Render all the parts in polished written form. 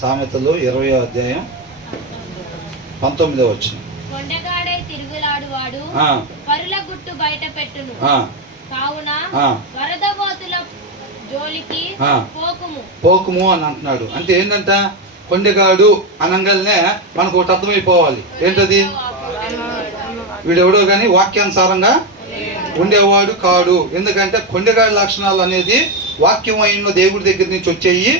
సామెతలు 20వ అధ్యాయం 19వ వచనం. కొండగాడై తిరుగులాడువాడు పరుల గుట్టు బయట పెట్టును, కావున వరదబోతుల జోలికి పోకుము అని అంటున్నాడు. అంటే ఏంటంట, కొండగాడు అనగానే మనకు ఒకటి అర్థమైపోవాలి. ఏంటది? వీడెవడో కానీ వాక్యానుసారంగా ఉండేవాడు కాడు. ఎందుకంటే కొండగాడి లక్షణాలు అనేది వాక్యం అయిన దేవుడి దగ్గర నుంచి వచ్చేయి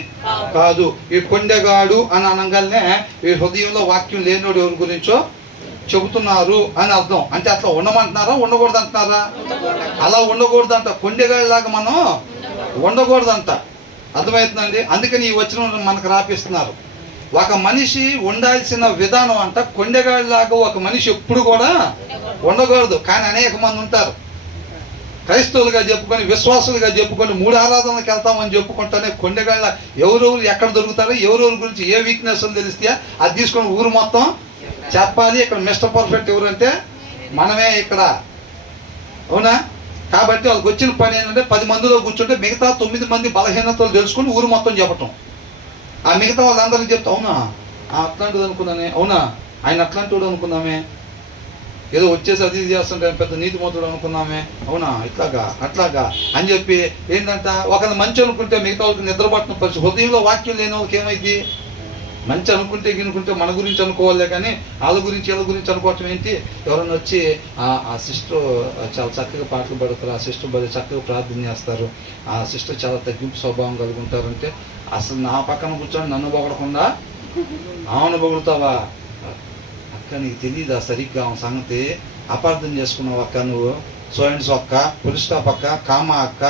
కాదు. ఈ కొండగాడు అని అనగానే ఈ హృదయంలో వాక్యం లేనివాడు ఎవరి గురించో చెబుతున్నారు అని అర్థం. అంటే అట్లా ఉండమంటున్నారా, ఉండకూడదు అంటున్నారా? అలా ఉండకూడదంట. కొండగాడిలాగా మనం ఉండకూడదంట. అర్థమవుతుందండి. అందుకని ఈ వచనం మనకు రాపిస్తున్నారు. ఒక మనిషి ఉండాల్సిన విధానం అంట కొండగాడిలాగా ఒక మనిషి ఎప్పుడు కూడా ఉండకూడదు. కానీ అనేక మంది ఉంటారు, క్రైస్తవులుగా చెప్పుకొని, విశ్వాసులుగా చెప్పుకొని, 3 ఆరాధనలకు వెళ్తామని చెప్పుకుంటానే కొండగాళ్ళ ఎవరెవరు ఎక్కడ దొరుకుతారో, ఎవరెవరి గురించి ఏ వీక్నెస్ తెలిస్తే అది తీసుకొని ఊరు మొత్తం చెప్పాలి. ఇక్కడ మిస్టర్ పర్ఫెక్ట్ ఎవరంటే మనమే ఇక్కడ. అవునా? కాబట్టి వాళ్ళకి వచ్చిన పని ఏంటంటే 10 మందిలో కూర్చుంటే మిగతా 9 మంది బలహీనతలు తెలుసుకొని ఊరు మొత్తం చెప్పటం. ఆ మిగతా వాళ్ళందరికీ చెప్తా, అవునా అట్లాంటిది అనుకున్నానే, అవునా ఆయన అట్లాంటి అనుకున్నామే, ఏదో వచ్చేసి అది చేస్తుంటే పెద్ద నీతిమంతుడు అనుకున్నామే, అవునా ఇట్లాగా అట్లాగా అని చెప్పి ఏంటంట, ఒకరిని మంచి అనుకుంటే మిగతా వాళ్ళకి నిద్రపట్టిన పరిస్థితి. హృదయంలో వాక్యం లేని వాళ్ళకి ఏమైంది? మంచి అనుకుంటే గినుకుంటే మన గురించి అనుకోవాలే కానీ వాళ్ళ గురించి వీళ్ళ గురించి అనుకోవటం ఏంటి? ఎవరైనా వచ్చి ఆ సిస్టర్ చాలా చక్కగా పాటలు పాడతారు, ఆ సిస్టర్ బలి చక్కగా ప్రార్థన చేస్తారు, ఆ సిస్టర్ చాలా తగ్గింపు స్వభావం కలిగి ఉంటారంటే అసలు నా పక్కన కూర్చొని నన్ను పొగడకుండా ఆమెను పొగుడుతావా? అక్క నీకు తెలియదా సరిగ్గా ఆమె సంగతి? అపార్థం చేసుకున్నావు అక్క నువ్వు. సో అండ్ సో అక్క, పులి స్టాప్ అక్క, కామా అక్క,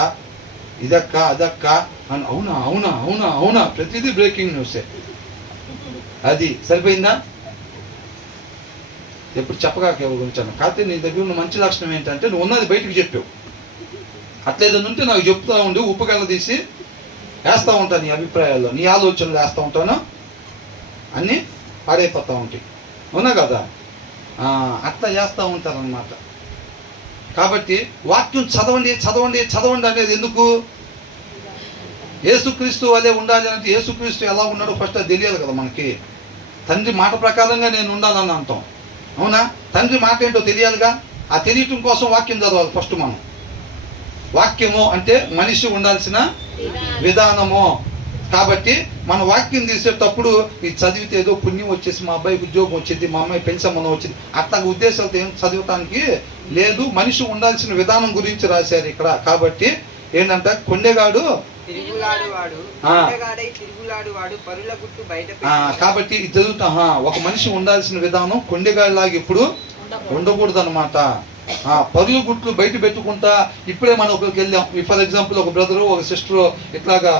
ఇదక్క అదక్క అని. అవునా అవునా అవునా అవునా ప్రతిదీ బ్రేకింగ్ న్యూసే. అది సరిపోయిందా? ఎప్పుడు చెప్పగాక ఎవరి గురించి అన్న. కాకపోతే నీ దగ్గర ఉన్న మంచి లక్షణం ఏంటంటే నువ్వు ఉన్నది బయటికి చెప్పావు. అట్లేదని ఉంటే నాకు చెప్తూ ఉండి ఉప్పుగల్ల తీసి వేస్తూ ఉంటాను, నీ అభిప్రాయాల్లో నీ ఆలోచనలు వేస్తూ ఉంటాను, అన్నీ పాడైపోతూ ఉంటాయి. అవునా కదా? అట్లా చేస్తూ ఉంటారనమాట. కాబట్టి వాక్యం చదవండి చదవండి చదవండి అనేది ఎందుకు? యేసుక్రీస్తు వల్లే ఉండాలి అంటే యేసుక్రీస్తు ఎలా ఉన్నాడో ఫస్ట్ అది తెలియాలి కదా మనకి. తండ్రి మాట ప్రకారంగా నేను ఉండాలని అంటాం. అవునా? తండ్రి మాట ఏంటో తెలియాలిగా. ఆ తెలియటం కోసం వాక్యం చదవాలి ఫస్ట్ మనం. వాక్యము అంటే మనిషి ఉండాల్సిన విధానము. కాబట్టి మన వాక్యం తీసేటప్పుడు ఇది చదివితే ఏదో పుణ్యం వచ్చేసి మా అబ్బాయికి ఉద్యోగం వచ్చింది, మా అమ్మాయి పెళ్లి సంబంధం వచ్చింది, అట్లా ఉద్దేశాలతో ఏం చదవటానికి లేదు. మనిషి ఉండాల్సిన విధానం గురించి రాశారు ఇక్కడ. కాబట్టి ఏంటంటే కొండగాడు కాబట్టి ఇది చదువుతా. ఒక మనిషి ఉండాల్సిన విధానం కొండగాడిలాగా ఇప్పుడు ఉండకూడదు అనమాట. పరుల గుట్లు బయట పెట్టుకుంటా. ఇప్పుడే మనం ఒకరికి వెళ్ళాం, ఫర్ ఎగ్జాంపుల్ ఒక బ్రదరు ఒక సిస్టరు ఇట్లాగా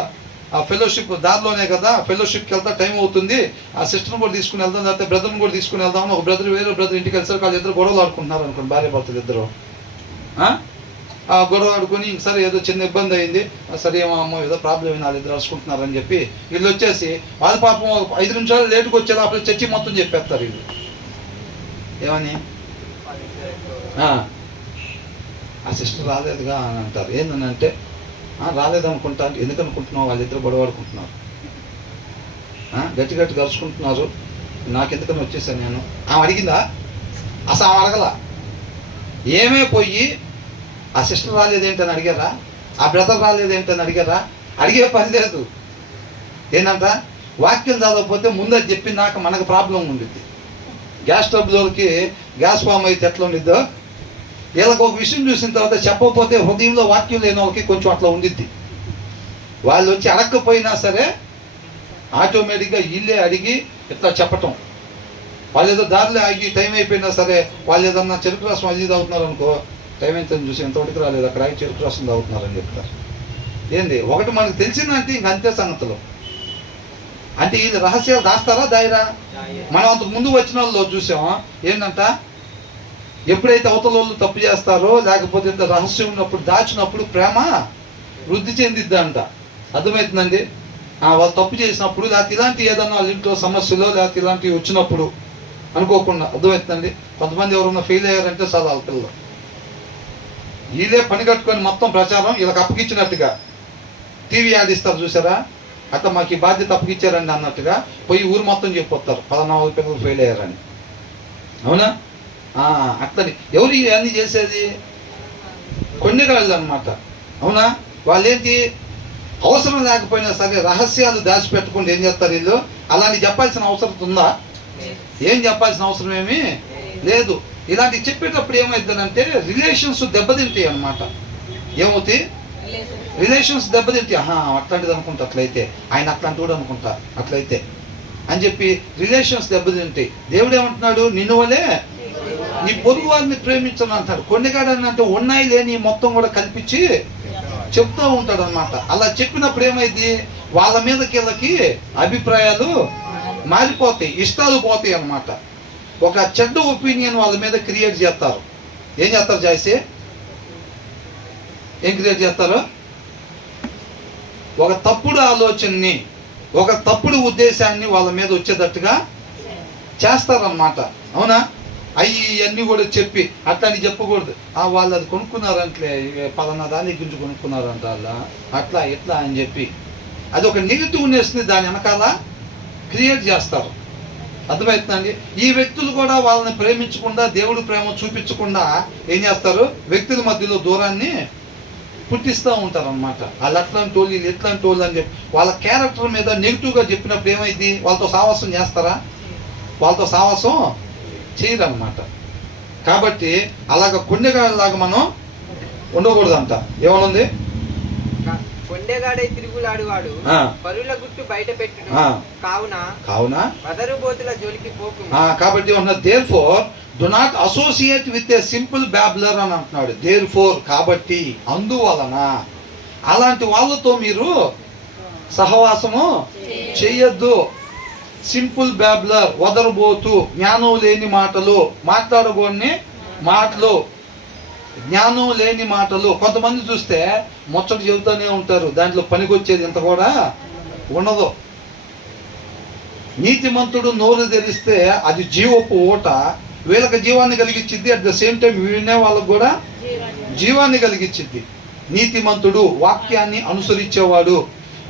ఆ ఫెలోషిప్ దారిలోనే కదా, ఫెలోషిప్కి వెళ్తా టైం అవుతుంది, ఆ సిస్టర్ని కూడా తీసుకుని వెళ్దాం, లేకపోతే బ్రదర్ని కూడా తీసుకుని వెళ్దామని ఒక బ్రదర్ వేరే బ్రదర్ ఇంటికి వెళ్తారు. వాళ్ళు ఇద్దరు గొడవలు ఆడుకుంటున్నారు అనుకోండి, భార్య భర్తలు ఇద్దరు. ఆ గొడవ ఆడుకొని సరే ఏదో చిన్న ఇబ్బంది అయింది, సరే ఏమో అమ్మో ఏదో ప్రాబ్లం అయినా వాళ్ళిద్దరు అరుచుకుంటున్నారని చెప్పి వీళ్ళు వచ్చేసి వాళ్ళ పాపం 5 నిమిషాలు లేటుకు వచ్చేది అప్పుడు చర్చి మొత్తం చెప్పేస్తారు. వీళ్ళు ఏమని ఆ సిస్టర్ రాలేదుగా అని అంటారు. ఏందని అంటే రాలేదనుకుంటా అంటే ఎందుకు అనుకుంటున్నావు? వాళ్ళిద్దరు గొడవ ఆడుకుంటున్నారు, గట్టి గట్టి కలుసుకుంటున్నారు, నాకెందుకని వచ్చేసాను నేను. ఆమె అడిగిందా? అసలు ఆమె అడగల. ఏమే పోయి ఆ సిస్టర్ రాలేదేంటని అడిగారా? ఆ బ్రదర్ రాలేదేంటని అడిగారా? అడిగే పని లేదు. ఏంటంట వాక్యం చదవకపోతే ముందు అది చెప్పినాక మనకు ప్రాబ్లం ఉండిద్ది. గ్యాస్ స్టవ్లోకి గ్యాస్ ఫామ్ అయితే ఎట్లా ఉండిద్దో వీళ్ళకి ఒక విషయం చూసిన తర్వాత చెప్పకపోతే హృదయంలో వాక్యం లేని వాళ్ళకి కొంచెం అట్లా ఉండిద్ది. వాళ్ళు వచ్చి అడగకపోయినా సరే ఆటోమేటిక్గా వీళ్ళే అడిగి ఇట్లా చెప్పటం. వాళ్ళు ఏదో దారిలో ఆగి టైం అయిపోయినా సరే వాళ్ళు ఏదన్నా చెరుకు రసం అది తాగుతున్నారు అనుకో, టైం ఎంత చూసి ఎంతవరకు రాలేదు అక్కడ ఆగి చెరుకు రసం తాగుతున్నారని చెప్తారు. ఏంది ఒకటి మనకు తెలిసిందంటే ఇంక అంతే సంగతులు. అంటే వీళ్ళు రహస్యాలు దాస్తారా దాయిరా? మనం అంతకు ముందు వచ్చిన వాళ్ళు చూసామా ఏంటంట, ఎప్పుడైతే అవతల వాళ్ళు తప్పు చేస్తారో లేకపోతే ఇంత రహస్యం ఉన్నప్పుడు దాచినప్పుడు ప్రేమ వృద్ధి చెందిద్దంట. అర్థమవుతుందండి? వాళ్ళు తప్పు చేసినప్పుడు లేకపోతే ఇలాంటి ఏదన్నా వాళ్ళ ఇంట్లో సమస్యలో లేకపోతే ఇలాంటివి వచ్చినప్పుడు అనుకోకుండా. అర్థమవుతుందండి? కొంతమంది ఎవరన్నా ఫెయిల్ అయ్యారంటే చాలు వాళ్ళ పిల్లలు వీళ్ళే పని కట్టుకొని మొత్తం ప్రచారం వీళ్ళకి అప్పగించినట్టుగా టీవీ యాడ్ ఇస్తారు చూసారా? అట్లా మాకు ఈ బాధ్యత అప్పగిచ్చారండి అన్నట్టుగా పోయి ఊరు మొత్తం చెప్పొస్తారు 14 పిల్లలు ఫెయిల్ అయ్యారని. అవునా? అట్లని ఎవరు ఇవన్నీ చేసేది? కొండగాళ్ళు అనమాట. అవునా? వాళ్ళేంటి అవసరం లేకపోయినా సరే రహస్యాలు దాచిపెట్టకుండా ఏం చేస్తారు వీళ్ళు? అలాంటి చెప్పాల్సిన అవసరం ఉందా? ఏం చెప్పాల్సిన అవసరం ఏమీ లేదు. ఇలాంటివి చెప్పేటప్పుడు ఏమవుతుందంటే రిలేషన్స్ దెబ్బతింటాయి అన్నమాట. ఏమవుతాయి? రిలేషన్స్ దెబ్బతింటాయి. అట్లాంటిది అనుకుంటా, అట్లయితే ఆయన అట్లాంటి వాడు అనుకుంటా అట్లయితే అని చెప్పి రిలేషన్స్ దెబ్బతింటాయి. దేవుడు ఏమంటున్నాడు? నిన్ను వలే నీ పొరుగు వారిని ప్రేమించను అంటాడు. కొండగాడని అంటే ఉన్నాయి లేని మొత్తం కూడా కల్పించి చెప్తూ ఉంటాడు అనమాట. అలా చెప్పినప్పుడు ఏమైంది? వాళ్ళ మీద వీళ్ళకి అభిప్రాయాలు మారిపోతాయి, ఇష్టాలు పోతాయి అన్నమాట. ఒక చెడ్డ ఒపీనియన్ వాళ్ళ మీద క్రియేట్ చేస్తారు. ఏం చేస్తారు జాయిసే? ఏం క్రియేట్ చేస్తారు? ఒక తప్పుడు ఆలోచనని, ఒక తప్పుడు ఉద్దేశాన్ని వాళ్ళ మీద వచ్చేటట్టుగా చేస్తారన్నమాట. అవునా? అన్నీ కూడా చెప్పి అట్లాంటి చెప్పకూడదు. వాళ్ళు అది కొనుక్కున్నారంటే పలానా దాని గురించి కొనుక్కున్నారంట వాళ్ళ అట్లా ఇట్లా అని చెప్పి అది ఒక నెగిటివ్నెస్ని దాని వెనకాల క్రియేట్ చేస్తారు. అర్థమవుతుందండి? ఈ వ్యక్తులు కూడా వాళ్ళని ప్రేమించకుండా, దేవుడు ప్రేమ చూపించకుండా ఏం చేస్తారు? వ్యక్తుల మధ్యలో దూరాన్ని పుట్టిస్తూ ఉంటారు అనమాట. వాళ్ళు అట్లాంటి వాళ్ళు, వీళ్ళు ఎట్లాంటి వాళ్ళు అని చెప్పి వాళ్ళ క్యారెక్టర్ మీద నెగిటివ్గా చెప్పినప్పుడు ఏమైంది? వాళ్ళతో సావాసం చేస్తారా? వాళ్ళతో సావాసం చేయరన్నమాట. కాబట్టి అలాగ కొండగాడిలాగా మనం ఉండకూడదంట. ఏమనుంది? కొండెగాడై తిరుగులాడువాడు పరుల గుట్టు బయట పెట్టును కావున వదరుబోతుల జోలికి పోకు. కాబట్టి ఉన్న therefore do not associate with a simple babbler అని అంటున్నాడు. దేర్ఫోర్ కాబట్టి, అందువలన అలాంటి వాళ్ళతో మీరు సహవాసము చేయొద్దు. సింపుల్ బ్యాబ్లర్, వదరుబోతు, జ్ఞానం లేని మాటలు మాట్లాడకూడని మాటలు, జ్ఞానం లేని మాటలు. కొంతమంది చూస్తే ముచ్చట చెబుతూనే ఉంటారు, దాంట్లో పనికొచ్చేది ఇంత కూడా ఉండదు. నీతిమంతుడు నోరు తెరిస్తే అది జీవపు ఊట, వీళ్ళకి జీవాన్ని కలిగించిద్ది. అట్ ద సేమ్ టైం వినే వాళ్ళకు కూడా జీవాన్ని కలిగించిద్ది. నీతిమంతుడు వాక్యాన్ని అనుసరించేవాడు.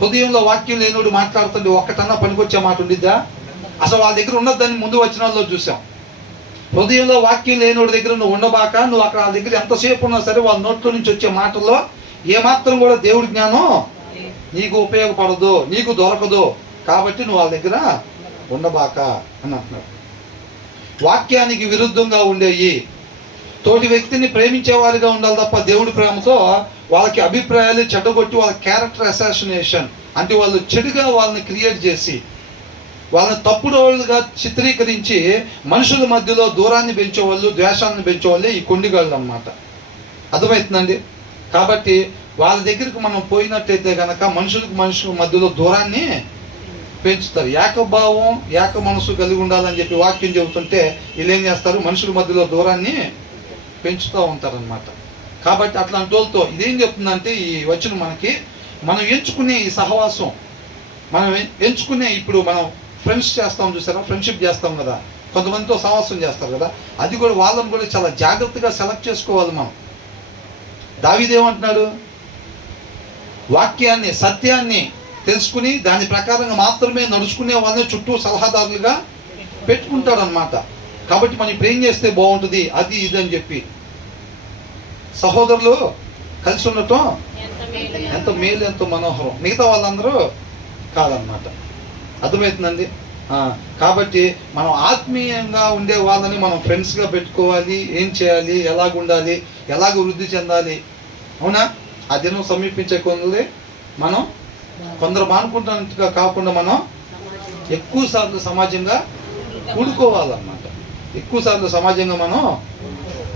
హృదయంలో వాక్యం లేనివాడు మాట్లాడుతుండే ఒక్కటన్నా పనికొచ్చే మాట ఉండిద్దా? అసలు వాళ్ళ దగ్గర ఉండద్దని ముందు వచ్చిన వాళ్ళలో చూసాం. హృదయంలో వాక్యం లేనివాడి దగ్గర నువ్వు ఉండబాక. నువ్వు అక్కడ వాళ్ళ దగ్గర ఎంతసేపు ఉన్నా సరే వాళ్ళ నోట్లో నుంచి వచ్చే మాటల్లో ఏమాత్రం కూడా దేవుడి జ్ఞానం నీకు ఉపయోగపడదు, నీకు దొరకదు. కాబట్టి నువ్వు వాళ్ళ దగ్గర ఉండబాక అని అంటున్నాడు. వాక్యానికి విరుద్ధంగా ఉండేవి తోటి వ్యక్తిని ప్రేమించేవారిగా ఉండాలి తప్ప దేవుడి ప్రేమతో వాళ్ళకి అభిప్రాయాలు చెడ్డగొట్టి వాళ్ళ క్యారెక్టర్ అసాసినేషన్ అంటే వాళ్ళు చెడుగా వాళ్ళని క్రియేట్ చేసి వాళ్ళని తప్పుడు వాళ్ళుగా చిత్రీకరించి మనుషుల మధ్యలో దూరాన్ని పెంచేవాళ్ళు, ద్వేషాలను పెంచేవాళ్ళే ఈ కొండిగాళ్ళు అన్నమాట. అర్థమవుతుందండి? కాబట్టి వాళ్ళ దగ్గరికి మనం పోయినట్టయితే కనుక మనుషుల మధ్యలో దూరాన్ని పెంచుతారు. ఏకభావం, ఏక మనసు కలిగి ఉండాలని చెప్పి వాక్యం చెబుతుంటే వీళ్ళు ఏం చేస్తారు? మనుషుల మధ్యలో దూరాన్ని పెంచుతూ ఉంటారనమాట. కాబట్టి అట్లాంటి వాళ్ళతో ఇదేం చెప్తుందంటే ఈ వచ్చిన మనకి మనం ఎంచుకునే ఈ సహవాసం, మనం ఎంచుకునే ఇప్పుడు మనం ఫ్రెండ్స్ చేస్తాం చూసారా, ఫ్రెండ్షిప్ చేస్తాం కదా, కొంతమందితో సహవాసం చేస్తారు కదా, అది కూడా వాళ్ళని కూడా చాలా జాగ్రత్తగా సెలెక్ట్ చేసుకోవాలి మనం. దావీదు ఏమంటున్నాడు? వాక్యాన్ని, సత్యాన్ని తెలుసుకుని దాని ప్రకారంగా మాత్రమే నడుచుకునే వాళ్ళని చుట్టూ సలహాదారులుగా పెట్టుకుంటాడు అనమాట. కాబట్టి మనం ఇప్పుడు ఏం చేస్తే బాగుంటుంది, అది ఇది అని చెప్పి సహోదరులు కలిసి ఉండటం ఎంత మేలు, ఎంతో మనోహరం. మిగతా వాళ్ళందరూ కాదనమాట. అర్థమవుతుందండి? కాబట్టి మనం ఆత్మీయంగా ఉండే వాళ్ళని మనం ఫ్రెండ్స్గా పెట్టుకోవాలి. ఏం చేయాలి, ఎలాగ ఉండాలి, ఎలాగ వృద్ధి చెందాలి. అవునా? ఆ దినం సమీపించే కొందరు మనం కొందరు మానుకుంటున్నట్టుగా కాకుండా మనం ఎక్కువ సార్లు సమాజంగా కూడుకోవాలన్నమాట. ఎక్కువ సార్లు సమాజంగా మనం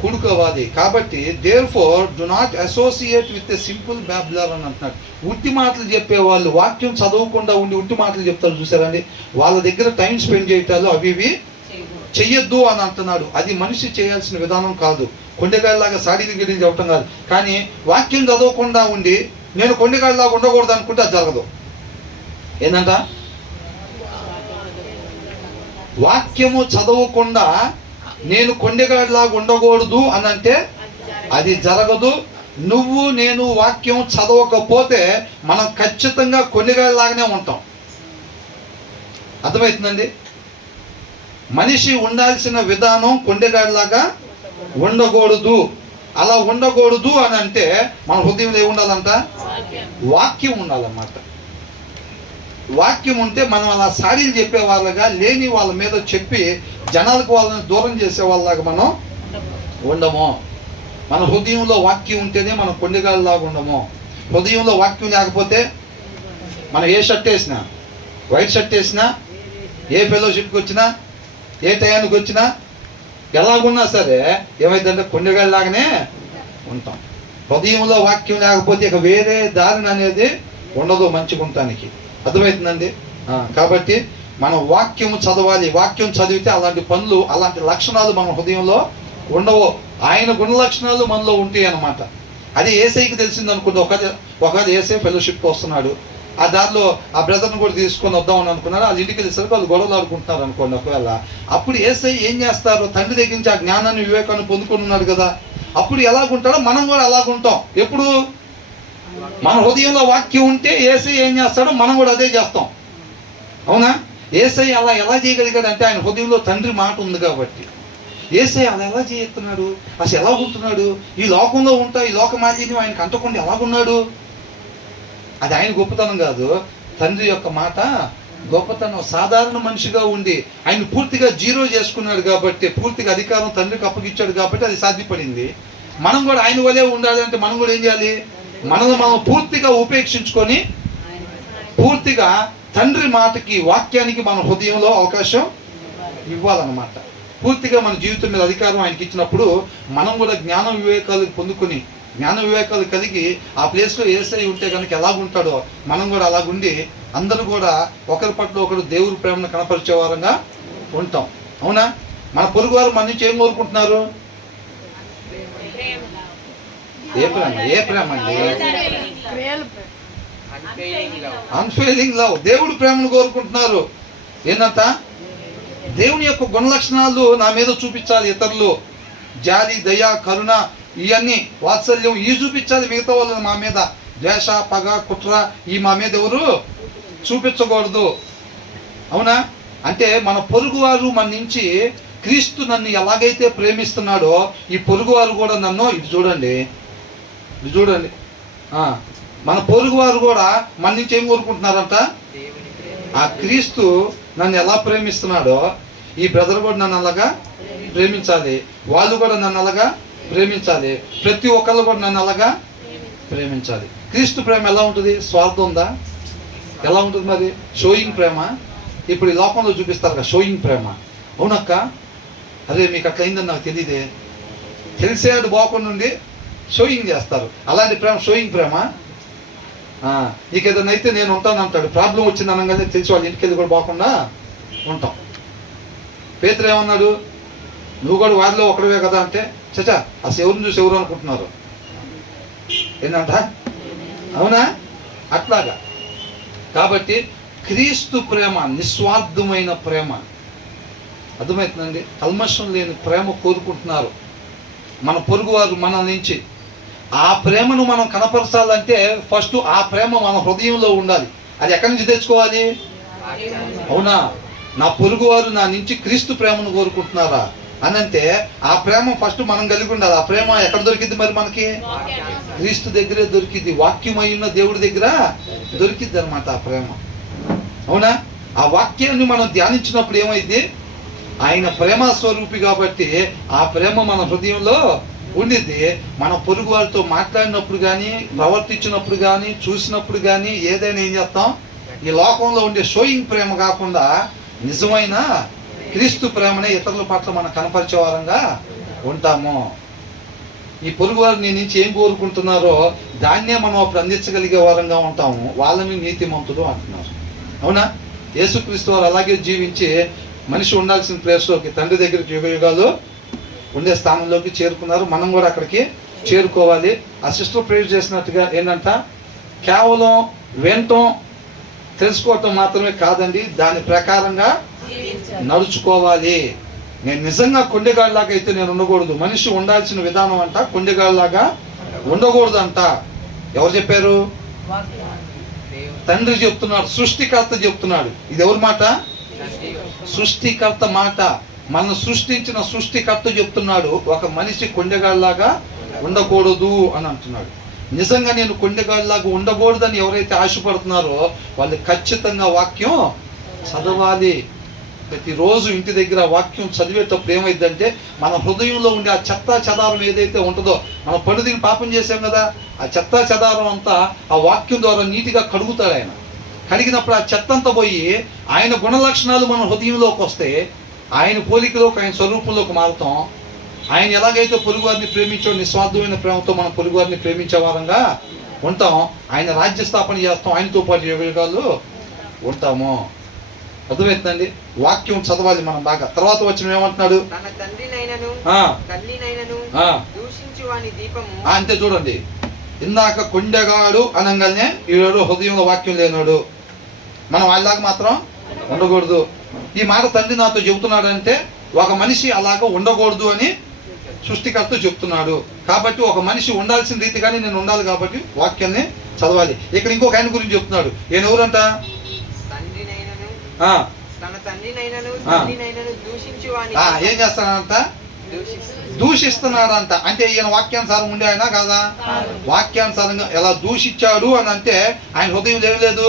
కూడుకోవాలి. కాబట్టి therefore do not associate with a simple babbler అని అంటున్నాడు. ఉట్టి మాటలు చెప్పేవాళ్ళు, వాక్యం చదవకుండా ఉండి ఉట్టి మాటలు చెప్తారు చూసారండి, వాళ్ళ దగ్గర టైం స్పెండ్ చేయటాలు అవి ఇవి చెయ్యొద్దు అని అంటున్నాడు. అది మనిషి చేయాల్సిన విధానం కాదు. కొండగాడిలాగా సాడీలు గిడీలు చెప్పటం కాదు. కానీ వాక్యం చదవకుండా ఉండి నేను కొండగాడిలాగా ఉండకూడదు అనుకుంటే అది జరగదు. ఏంటంట? వాక్యము చదవకుండా నేను కొండగాడిలాగా ఉండకూడదు అని అంటే అది జరగదు. నువ్వు నేను వాక్యం చదవకపోతే మనం ఖచ్చితంగా కొండగాడిలాగానే ఉంటాం. అర్థమవుతుందండి? మనిషి ఉండాల్సిన విధానం కొండగాడిలాగా ఉండకూడదు. అలా ఉండకూడదు అని అంటే మన హృదయంలో ఏముండాలంట? వాక్యం ఉండాలన్నమాట. వాక్యం ఉంటే మనం అలా సాడీలు చెప్పే వాళ్ళగా, లేని వాళ్ళ మీద చెప్పి జనాలకు వాళ్ళని దూరం చేసే వాళ్ళలాగా మనం ఉండము. మన హృదయంలో వాక్యం ఉంటేనే మనం కొండగాళ్ళలాగా ఉండము. హృదయంలో వాక్యం లేకపోతే మనం ఏ షర్ట్ వేసినా, వైట్ షర్ట్ వేసినా, ఏ ఫెలోషిప్కి వచ్చినా, ఏ టయానికి వచ్చినా, ఎలాగున్నా సరే ఏమైందంటే కొండగాళ్ళలాగానే ఉంటాం. హృదయంలో వాక్యం లేకపోతే ఇక వేరే దారిని అనేది ఉండదు మంచిగా ఉండటానికి. అర్థమవుతుందండి? కాబట్టి మనం వాక్యం చదవాలి. వాక్యం చదివితే అలాంటి పనులు, అలాంటి లక్షణాలు మన హృదయంలో ఉండవు. ఆయన గుణ లక్షణాలు మనలో ఉంటాయి అన్నమాట. అది ఏసైకి తెలిసింది అనుకుంటే, ఒకవేళ ఏసై ఫెలోషిప్కి వస్తున్నాడు, ఆ దారిలో ఆ బ్రదర్ని కూడా తీసుకొని వద్దామని అనుకున్నారు, వాళ్ళ ఇంటికి వెళ్ళేసరికి వాళ్ళు గొడవలు ఆడుకుంటున్నారు అనుకోండి. ఒకవేళ అప్పుడు ఏసై ఏం చేస్తారు? తండ్రి దగ్గర నుంచి ఆ జ్ఞానాన్ని, వివేకాన్ని పొందుకొని ఉన్నాడు కదా, అప్పుడు ఎలాగుంటాడో మనం కూడా అలాగుంటాం. ఎప్పుడు మన హృదయంలో వాక్యం ఉంటే ఏసై ఏం చేస్తాడో మనం కూడా అదే చేస్తాం. అవునా? ఏసై అలా ఎలా చేయగలిగాడు అంటే ఆయన హృదయంలో తండ్రి మాట ఉంది కాబట్టి. ఏసై అలా ఎలా చేస్తున్నాడు? అసలు ఎలా ఉంటున్నాడు? ఈ లోకంలో ఉంటా, ఈ లోక మాలిన్యం ఆయనకు అంటకుండా ఎలాగున్నాడు? అది ఆయన గొప్పతనం కాదు, తండ్రి యొక్క మాట గొప్పతనం. సాధారణ మనిషిగా ఉండి ఆయన పూర్తిగా జీరో చేసుకున్నాడు కాబట్టి, పూర్తిగా అధికారం తండ్రికి అప్పగిచ్చాడు కాబట్టి అది సాధ్యపడింది. మనం కూడా ఆయన వలే ఉండాలి అంటే మనం కూడా ఏం చేయాలి? మనల్ని మనం పూర్తిగా ఉపేక్షించుకొని పూర్తిగా తండ్రి మాటకి, వాక్యానికి మన హృదయంలో అవకాశం ఇవ్వాలన్నమాట. పూర్తిగా మన జీవితం మీద అధికారం ఆయనకి ఇచ్చినప్పుడు మనం కూడా జ్ఞాన వివేకాలు పొందుకొని, జ్ఞాన వివేకాలు కలిగి ఆ ప్లేస్లో ఏసై ఉంటే కనుక ఎలాగుంటాడో మనం కూడా అలాగుండి అందరూ కూడా ఒకరి పట్ల ఒకరు దేవుడి ప్రేమను కనపరిచే వారంగా ఉంటాం. అవునా? మన పొరుగు వారు మన నుంచి ఏం కోరుకుంటున్నారు? ఏ ప్రేమ? ఏ ప్రేమ అండి? Unfailing love. దేవుడు ప్రేమను కోరుకుంటున్నారు. ఏంటంట? దేవుని యొక్క గుణ లక్షణాలు నా మీద చూపించాలి ఇతరులు. జాలి, దయ, కరుణ, ఇవన్నీ, వాత్సల్యం, ఇవి చూపించాలి మిగతా వాళ్ళు మా మీద. ద్వేష, పగ, కుట్ర ఈ మా మీద ఎవరు చూపించకూడదు. అవునా? అంటే మన పొరుగువారు మన నుంచి, క్రీస్తు నన్ను ఎలాగైతే ప్రేమిస్తున్నాడో ఈ పొరుగువారు కూడా నన్ను, ఇది చూడండి, ఇది చూడండి, మన పొరుగువారు కూడా మన నుంచి ఏం కోరుకుంటున్నారంట? ఆ క్రీస్తు నన్ను ఎలా ప్రేమిస్తున్నాడో ఈ బ్రదర్ కూడా నన్ను అలాగా ప్రేమించాలి, వాళ్ళు కూడా నన్ను అలాగా ప్రేమించాలి, ప్రతి ఒక్కళ్ళు కూడా నన్ను అలాగా ప్రేమించాలి. క్రీస్తు ప్రేమ ఎలా ఉంటుంది? స్వార్థం ఉందా? ఎలా ఉంటుంది మరి? షోయింగ్ ప్రేమ. ఇప్పుడు ఈ లోకంలో చూపిస్తారు కదా షోయింగ్ ప్రేమ. అవునక్క, అరే మీకు అట్లా అయిందని నాకు తెలియదే, తెలిసేది బాగుండి షోయింగ్ చేస్తారు. అలాంటి ప్రేమ షోయింగ్ ప్రేమ. నీకు ఏదైనా అయితే నేను ఉంటాను అంటాడు. ప్రాబ్లం వచ్చింది అనగానే తెలిసి వాళ్ళ ఇంటికి వెళ్ళి కూడా పోకుండా ఉంటాం. పేతురు ఏమన్నాడు? నువ్వు కూడా వారిలో ఒకరివే కదా అంటే, చచ్చా అసలు ఎవరిని చూసి ఎవరు అనుకుంటున్నారు ఏంటంట? అవునా? అట్లాగా. కాబట్టి క్రీస్తు ప్రేమ నిస్వార్థమైన ప్రేమ. అర్థమవుతుందండి? కల్మషం లేని ప్రేమ కోరుకుంటున్నారు మన పొరుగువారు మన నుంచి. ఆ ప్రేమను మనం కనపరచాలంటే ఫస్ట్ ఆ ప్రేమ మన హృదయంలో ఉండాలి. అది ఎక్కడి నుంచి తెచ్చుకోవాలి? అవునా? నా పొరుగువారు నా నుంచి క్రీస్తు ప్రేమను కోరుకుంటున్నారా అని అంటే ఆ ప్రేమ ఫస్ట్ మనం కలిగి ఉండాలి. ఆ ప్రేమ ఎక్కడ దొరికింది మరి మనకి? క్రీస్తు దగ్గరే దొరికింది. వాక్యమై ఉన్న దేవుడి దగ్గర దొరికింది అనమాట ఆ ప్రేమ. అవునా? ఆ వాక్యాన్ని మనం ధ్యానించినప్పుడు ఏమైంది? ఆయన ప్రేమ స్వరూపి కాబట్టి ఆ ప్రేమ మన హృదయంలో ఉండిద్ది. మన పొరుగు వారితో మాట్లాడినప్పుడు కానీ, ప్రవర్తించినప్పుడు కానీ, చూసినప్పుడు కానీ ఏదైనా ఏం చేస్తాం? ఈ లోకంలో ఉండే షోయింగ్ ప్రేమ కాకుండా నిజమైన క్రీస్తు ప్రేమనే ఇతరుల పట్ల మనం కనపరిచే వారంగా ఉంటాము. ఈ పొరుగు వారు నీ నుంచి ఏం కోరుకుంటున్నారో దాన్నే మనం అప్పుడు అందించగలిగే వారంగా ఉంటాము. వాళ్ళని నీతిమంతులు అంటున్నారు. అవునా? యేసుక్రీస్తు వారు అలాగే జీవించి మనిషి ఉండాల్సిన ప్లేస్లోకి, తండ్రి దగ్గరికి యుగయుగాలు ఉండే స్థానంలోకి చేరుకున్నారు. మనం కూడా అక్కడికి చేరుకోవాలి. ఆ సిస్టర్ ప్రేర్ చేసినట్టుగా ఏంటంట? కేవలం వినటం, తెలుసుకోవటం మాత్రమే కాదండి, దాని ప్రకారంగా నడుచుకోవాలి. నేను నిజంగా కొండెగాడిలాగా అయితే నేను ఉండకూడదు. మనిషి ఉండాల్సిన విధానం అంట కొండెగాడిలాగా ఉండకూడదంట. ఎవరు చెప్పారు? దేవుడు తండ్రి చెప్తున్నాడు, సృష్టికర్త చెప్తున్నాడు. ఇది ఎవరి మాట? తండ్రి సృష్టికర్త మాట. మనం సృష్టించిన సృష్టికర్త చెప్తున్నాడు, ఒక మనిషి కొండగాళ్ళలాగా ఉండకూడదు అని అంటున్నాడు. నిజంగా నేను కొండగాళ్ళలాగా ఉండకూడదని ఎవరైతే ఆశపడుతున్నారో వాళ్ళు ఖచ్చితంగా వాక్యం చదవాలి. ప్రతిరోజు ఇంటి దగ్గర వాక్యం చదివేటప్పుడు ఏమైందంటే మన హృదయంలో ఉండే ఆ చెత్తా చెదారం ఏదైతే ఉంటుందో, మనం పనుదిని పాపం చేసాం కదా, ఆ చెత్తా చెదారం అంతా ఆ వాక్యం ద్వారా నీటిగా కడుగుతాడు ఆయన. కడిగినప్పుడు ఆ చెత్త అంతా పోయి ఆయన గుణలక్షణాలు మన హృదయంలోకి వస్తే ఆయన పోలికలోకి, ఆయన స్వరూపంలోకి మారుతాం. ఆయన ఎలాగైతే పొరుగువారిని ప్రేమించో నిస్వార్థమైన ప్రేమతో మనం పొరుగువారిని ప్రేమించే వారంగా ఉంటాం. ఆయన రాజ్య స్థాపన చేస్తాం, ఆయనతో పాటు యుగాలు ఉంటాము. అర్థమవుతుందండి? వాక్యం చదవాలి మనం బాగా. తర్వాత వచ్చిన ఏమంటున్నాడు? తన తండ్రినైనను తల్లినైనను దూషించు వాని దీపము. అంతే చూడండి, ఇందాక కొండగాడు అనగానే ఈరోడు హృదయంలో వాక్యం లేనాడు, మనం వాళ్ళలాగా మాత్రం ఉండకూడదు. ఈ మాట తండ్రి నాతో చెబుతున్నాడంటే ఒక మనిషి అలాగా ఉండకూడదు అని సృష్టికర్త చెప్తున్నాడు. కాబట్టి ఒక మనిషి ఉండాల్సిన రీతిగానే నేను ఉండాలి, కాబట్టి వాక్యాన్ని చదవాలి. ఇక్కడ ఇంకొక ఆయన గురించి చెప్తున్నాడు. ఈయన ఎవరంట? తండ్రినైనను తన తండ్రినైనను ఆ. తల్లినైనను దూషించు వాని ఏం చేస్తాడంట? దూషిస్తున్నాడంట. అంటే ఈయన వాక్యానుసారం ఉండే ఆయన కాదా? వాక్యానుసారంగా ఎలా దూషించాడు అని అంటే ఆయన హృదయం ఏం లేదు,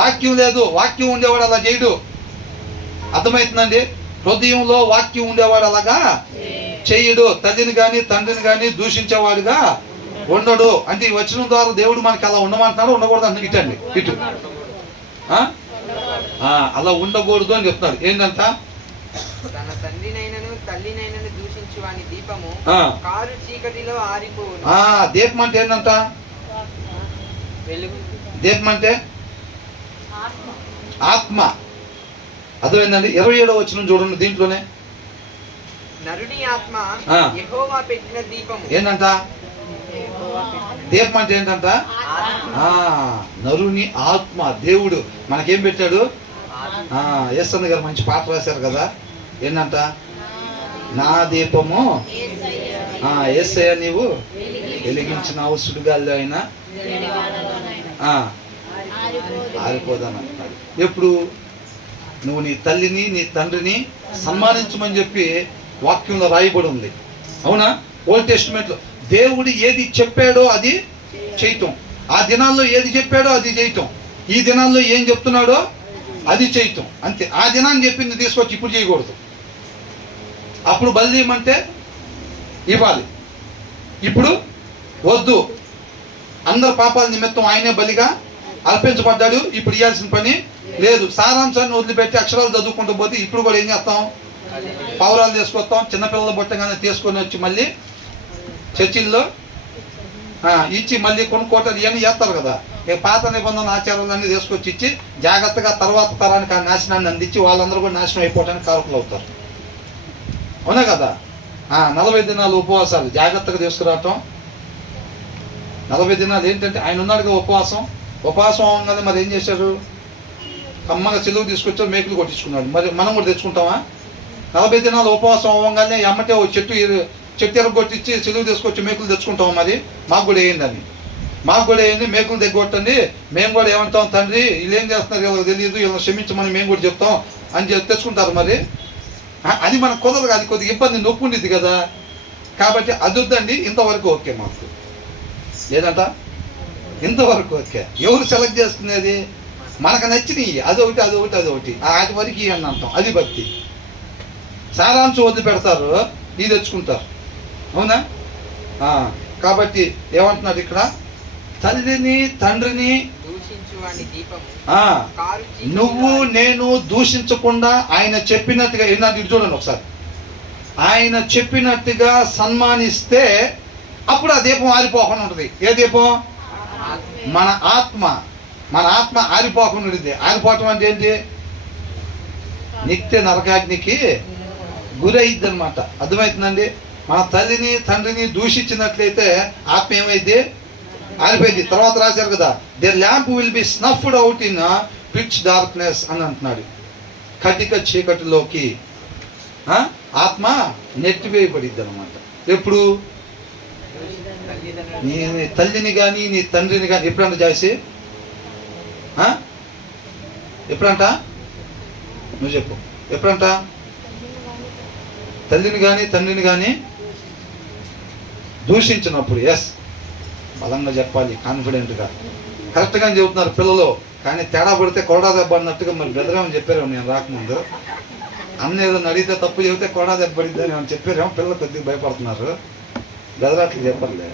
వాక్యం లేదు. వాక్యం ఉండేవాడు అలా చేయడు. అర్థమవుతుందండి? హృదయంలో వాక్యం ఉండేవాడు అలాగా చేయడు. తల్లిని కానీ తండ్రిని కానీ దూషించేవాడుగా ఉండడు. అంటే ఈ వచనం ద్వారా దేవుడు మనకి అలా ఉండమంటున్నాడు, ఉండకూడదు అంటే ఇటండి ఇటు అలా ఉండకూడదు అని చెప్తున్నాడు. ఏంటంట? తన తండ్రినైనను తల్లినైనను దూషించు వాని దీపము కారు చీకటిలో ఆరిపోవును. దీపం అంటే ఏంటంట? వెలుగు. దీపం అంటే ఆత్మ. అర్థమైందండి? 27వ వచనం చూడండి, దీంట్లోనే నరుని ఆత్మ యెహోవా పెట్టిన దీపము. ఏంటంట? దీపం అంటే ఏంటంట? నరుని ఆత్మ. దేవుడు మనకేం పెట్టాడు? యేసన్న గారు మంచి పాట రాశారు కదా, ఏంటంట? నా దీపము యేసయ్య నీవు వెలిగించినావు, సుడిగాల్లో అయినా ఆరిపోదాను అంటున్నాడు. ఎప్పుడు? నువ్వు నీ తల్లిని నీ తండ్రిని సన్మానించమని చెప్పి వాక్యంలో రాయబడి ఉంది. అవునా? ఓల్డ్ టెస్టిమెంట్లో దేవుడు ఏది చెప్పాడో అది చేయటం, ఆ దినాల్లో ఏది చెప్పాడో అది చేయటం, ఈ దినాల్లో ఏం చెప్తున్నాడో అది చేయటం. అంతే. ఆ దినాన్ని చెప్పింది తీసుకొచ్చి ఇప్పుడు చేయకూడదు. అప్పుడు బలి ఇవ్వమంటే ఇవ్వాలి, ఇప్పుడు వద్దు. అందరు పాపాల నిమిత్తం ఆయనే బలిగా అర్పించబడ్డాడు, ఇప్పుడు ఇవ్వాల్సిన పని లేదు. సారాంశాన్ని వదిలిపెట్టి అక్షరాలు చదువుకుంటూ పోతే ఇప్పుడు కూడా ఏం చేస్తాం? పౌరాలు తీసుకొస్తాం, చిన్నపిల్లల బొట్టగానే తీసుకొని వచ్చి మళ్ళీ చర్చిల్లో ఇచ్చి మళ్ళీ కొనుక్కోవటాలు ఇవన్నీ చేస్తారు కదా. పాత నిబంధన ఆచారాలన్నీ తీసుకొచ్చి ఇచ్చి జాగ్రత్తగా తర్వాత తరానికి ఆ నాశనాన్ని అందించి వాళ్ళందరూ కూడా నాశనం అయిపోవటానికి కారకులు అవుతారు. అవునా కదా? 40 దినాలు ఉపవాసాలు జాగ్రత్తగా తీసుకురావటం. 40 దినాలు ఏంటంటే ఆయన ఉన్నాడుగా ఉపవాసం. ఉపవాసం అవ్వగానే మరి ఏం చేశారు? కమ్మగా చెలువు తీసుకొచ్చారు, మేకులు కొట్టించుకున్నాడు. మరి మనం కూడా తెచ్చుకుంటామా? 40 దినాలు ఉపవాసం అవ్వగానే ఎమ్మటే ఓ చెట్టు ఎరగొట్టించి చెలువు తీసుకొచ్చి మేకులు తెచ్చుకుంటాం. మరి మాకు కూడా వేయండి, మాకు కూడా వేయండి, మేకులు దగ్గొట్టండి. మేము కూడా ఏమంటాం? తండ్రి వీళ్ళు ఏం చేస్తున్నారు వీళ్ళకి తెలియదు, వీళ్ళని క్షమించమని మేము కూడా చెప్తాం అని చెప్పి తెచ్చుకుంటారు. మరి అది మనకు కుదరదు, అది కొద్దిగా ఇబ్బంది, నొప్పి ఉండేది కదా. కాబట్టి అది వద్దండి, ఇంతవరకు ఓకే మాకు. లేదంట ఇంతవరకు ఓకే. ఎవరు సెలెక్ట్ చేసుకునేది? మనకు నచ్చినవి అదొకటి అదొకటి అదొకటి వాటి వరకు అని అంటాం. అది భక్తి. సారాంశం వదిలి పెడతారు, ఇది తెచ్చుకుంటారు. అవునా? కాబట్టి ఏమంటున్నారు ఇక్కడ? తల్లిని తండ్రిని నువ్వు నేను దూషించకుండా ఆయన చెప్పినట్టుగా, ఏంటంటే ఇటు చూడండి ఒకసారి, ఆయన చెప్పినట్టుగా సన్మానిస్తే అప్పుడు ఆ దీపం ఆరిపోకుండా ఉంటుంది. ఏ దీపం? మన ఆత్మ. మన ఆత్మ ఆరిపోకుండా ఉంటుంది. ఆరిపోవటం అంటే ఏంటి? నిత్య నరకాగ్నికి గురైద్ది అనమాట. అర్థమవుతుందండి? మన తల్లిని తండ్రిని దూషించినట్లయితే ఆత్మ ఏమైంది? ఆరిపోయింది. తర్వాత రాశారు కదా, there lamp will be snuffed out in pitch darkness అని అంటున్నాడు. కటిక చీకటిలోకి ఆత్మ నెట్టివేయబడిద్ది అనమాట. ఎప్పుడు? నీ తల్లిని కానీ నీ తండ్రిని కానీ ఎప్పుడంట చేసి ఎప్పుడంట నువ్వు చెప్పు ఎప్పుడంట తల్లిని కానీ తండ్రిని కానీ దూషించినప్పుడు. ఎస్, బలంగా చెప్పాలి, కాన్ఫిడెంట్గా, కరెక్ట్గా చెబుతున్నారు పిల్లలు. కానీ తేడా పడితే కొరడా దెబ్బ అన్నట్టుగా మరి బెదరేమని చెప్పారేమో నేను రాకముందు. అన్న ఏదైనా అడిగితే తప్పు చెబితే కొరడా దెబ్బ పడిద్దని అని చెప్పారేమో. పిల్లలు కొద్దిగా భయపడుతున్నారు. బెదరాట్లు చెప్పర్లే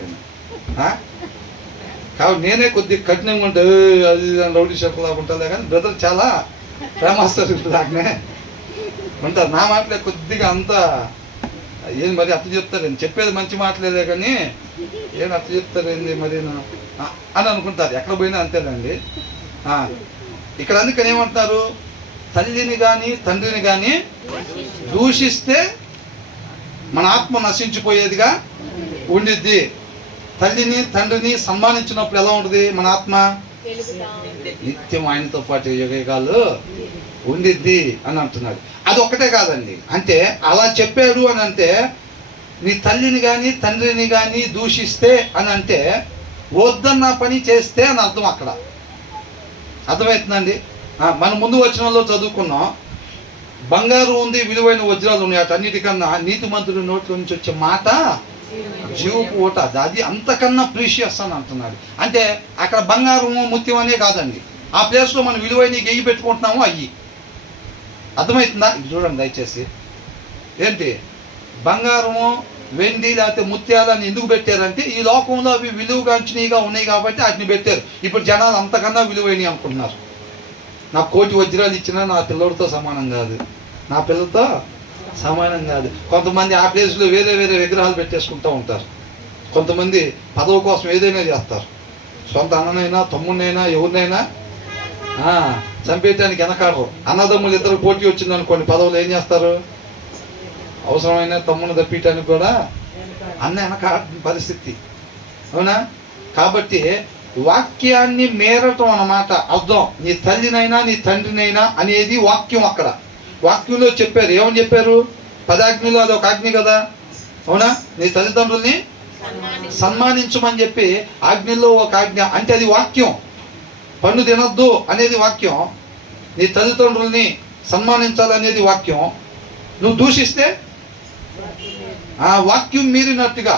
కాబట్టి నేనే కొద్దిగా కఠినంగా ఉంటే అది రౌడీ షర్ట్ లాగా ఉంటుందే కానీ బ్రదర్ చాలా ప్రేమాస్తారు లాగానే ఉంటారు. నా మాటలే కొద్దిగా అంతా ఏం మరి అట్లా చెప్తారండి, చెప్పేది మంచి మాటలేదే కానీ ఏం అట్లా చెప్తారేంది మరి అని అనుకుంటారు. ఎక్కడ పోయినా అంతేనండి. ఇక్కడ అందుకని ఏమంటున్నారు, తల్లిని కానీ తండ్రిని కానీ దూషిస్తే మన ఆత్మ నశించిపోయేదిగా ఉండిద్ది. తల్లిని తండ్రిని సన్మానించినప్పుడు ఎలా ఉంటుంది మన ఆత్మ? నిత్యం ఆయనతో పాటు యుగాలు ఉండిద్ది అని అంటున్నాడు. అది ఒక్కటే కాదండి, అంటే అలా చెప్పాడు అని అంటే నీ తల్లిని కానీ తండ్రిని కానీ దూషిస్తే అని అంటే వద్దన్న పని చేస్తే అని అర్థం. అక్కడ అర్థమవుతుందండి. మన ముందు వచనంలో చదువుకున్నాం, బంగారు ఉంది, విలువైన వజ్రాలు ఉన్నాయి, అన్నిటికన్నా నీతిమంతుడి నోట్ల నుంచి వచ్చే మాట జీవపు ఊట, అది అంతకన్నా ప్రీషియస్ అని అంటున్నాడు. అంటే అక్కడ బంగారము ముత్యం అనే కాదండి, ఆ ప్లేస్లో మనం విలువైన గెయ్యి పెట్టుకుంటున్నాము అయ్యి. అర్థమవుతుందా? ఇది చూడండి దయచేసి. ఏంటి బంగారము వెండి లేకపోతే ముత్యాలని ఎందుకు పెట్టారంటే ఈ లోకంలో అవి విలువగాంచినవిగా ఉన్నాయి కాబట్టి వాటిని పెట్టారు. ఇప్పుడు జనాలు అంతకన్నా విలువైనవి అనుకుంటున్నారు. నాకు 1,000 వజ్రాలు ఇచ్చినా నా పిల్లడితో సమానం కాదు, నా పిల్లతో సమానం కాదు. కొంతమంది ఆ ప్లేస్లో వేరే వేరే విగ్రహాలు పెట్టేసుకుంటూ ఉంటారు. కొంతమంది పదవి కోసం ఏదైనా చేస్తారు. సొంత అన్ననైనా తమ్ముడినైనా ఎవరినైనా చంపేయటానికి వెనకాడరు. అన్నదమ్ములు ఇద్దరు పోటీ వచ్చిందనుకోండి, పదవులు ఏం చేస్తారు? అవసరమైన తమ్ముని తప్పించడానికి కూడా అన్న వెనకాడ పరిస్థితి. అవునా? కాబట్టి వాక్యాన్ని మేరటం అన్నమాట అర్థం. నీ తల్లినైనా నీ తండ్రినైనా అనేది వాక్యం. అక్కడ వాక్యంలో చెప్పారు. ఏమని చెప్పారు? 10 ఆజ్ఞలు అది ఒక ఆజ్ఞ కదా. అవునా? నీ తల్లిదండ్రుల్ని సన్మానించమని చెప్పి ఆజ్ఞల్లో ఒక ఆజ్ఞ, అంటే అది వాక్యం. పండు తినొద్దు అనేది వాక్యం. నీ తల్లిదండ్రుల్ని సన్మానించాలనేది వాక్యం. నువ్వు దూషిస్తే ఆ వాక్యం మీరినట్టుగా.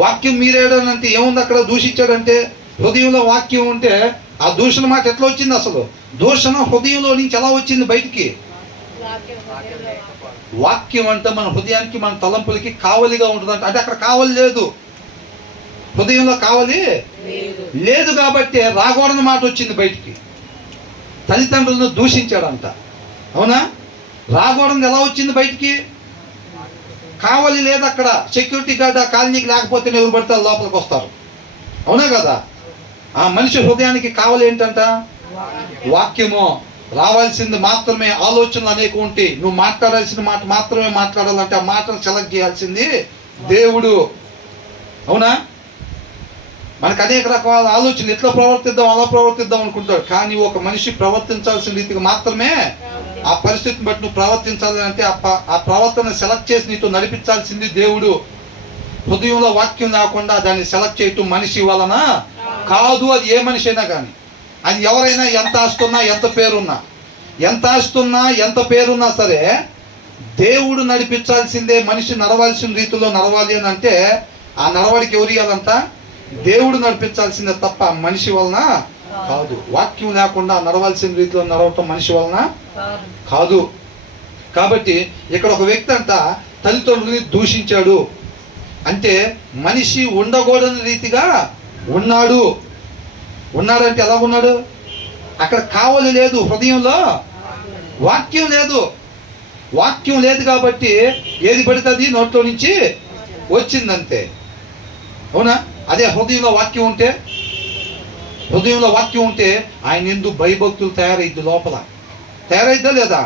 వాక్యం మీరేయడానంటే ఏముంది అక్కడ? దూషించాడంటే హృదయంలో వాక్యం ఉంటే ఆ దూషణ మాట ఎట్లా వచ్చింది? అసలు దూషణ హృదయంలో నుంచి ఎలా వచ్చింది బయటికి? వాక్యం అంటే మన హృదయానికి మన తలంపులకి కావలిగా ఉంటుందంట. అంటే అక్కడ కావలి లేదు, హృదయంలో కావలి లేదు కాబట్టి రాకూడని మాట వచ్చింది బయటికి. తల్లిదండ్రులను దూషించాడంట. అవునా? రాకూడదు ఎలా వచ్చింది బయటికి? కావలి లేదు అక్కడ. సెక్యూరిటీ గార్డ్ ఆ కాలనీకి లేకపోతే ఎవరు పడితే లోపలికి వస్తారు. అవునా కదా? ఆ మనిషి హృదయానికి కావలి ఏంటంట? వాక్యము. రావాల్సింది మాత్రమే ఆలోచనలు అనేక ఉంటాయి. నువ్వు మాట్లాడాల్సిన మాట మాత్రమే మాట్లాడాలంటే ఆ మాటను సెలెక్ట్ చేయాల్సింది దేవుడు. అవునా? మనకు అనేక రకాల ఆలోచనలు, ఎట్లా ప్రవర్తిద్దాం అలా ప్రవర్తిద్దాం అనుకుంటాడు. కానీ ఒక మనిషి ప్రవర్తించాల్సిన రీతిగా మాత్రమే ఆ పరిస్థితిని బట్టి నువ్వు ప్రవర్తించాలి అంటే ఆ ప్రవర్తన సెలెక్ట్ చేసి నీతో నడిపించాల్సింది దేవుడు. హృదయంలో వాక్యం లేకుండా దాన్ని సెలెక్ట్ చేయటం మనిషి వలన కాదు. అది ఏ మనిషి అయినా కానీ, అది ఎవరైనా, ఎంత ఆస్తున్నా ఎంత పేరున్నా, ఎంత ఆస్తున్నా ఎంత పేరున్నా సరే దేవుడు నడిపించాల్సిందే. మనిషి నడవాల్సిన రీతిలో నడవాలి అని అంటే ఆ నడవడికి ఎవరు ఇవ్వాలంట? దేవుడు నడిపించాల్సిందే తప్ప మనిషి వలన కాదు. వాక్యం లేకుండా నడవాల్సిన రీతిలో నడవటం మనిషి వలన కాదు. కాబట్టి ఇక్కడ ఒక వ్యక్తి అంట తల్లిదండ్రులని దూషించాడు అంటే మనిషి ఉండకూడని రీతిగా ఉన్నాడు. ఉన్నాడంటే ఎలా ఉన్నాడు? అక్కడ కావలి లేదు, హృదయంలో వాక్యం లేదు. వాక్యం లేదు కాబట్టి ఏది పడుతుంది నోట్లో నుంచి వచ్చిందంతే. అవునా? అదే హృదయంలో వాక్యం ఉంటే, హృదయంలో వాక్యం ఉంటే ఆయన ఎందు భయభక్తులు తయారైద్ది. లోపల తయారైద్దా లేదా?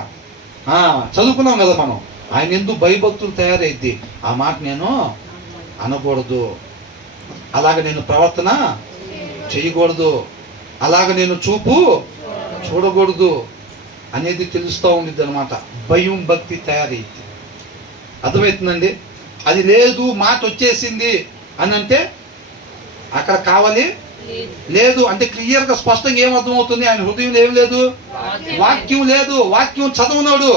చదువుకున్నాం కదా మనం. ఆయన ఎందు భయభక్తులు తయారైద్ది. ఆ మాట నేను అనకూడదు, అలాగ నేను ప్రవర్తన చేయకూడదు, అలాగ నేను చూపు చూడకూడదు అనేది తెలుస్తూ ఉండిద్ది అనమాట. భయం భక్తి తయారైద్ది. అర్థమవుతుందండి? అది లేదు, మాట వచ్చేసింది, అని అంటే అక్కడ కావాలి లేదు అంటే క్లియర్గా స్పష్టంగా ఏం అర్థమవుతుంది? ఆయన హృదయంలో ఏం లేదు? వాక్యం లేదు. వాక్యం చదవనోడు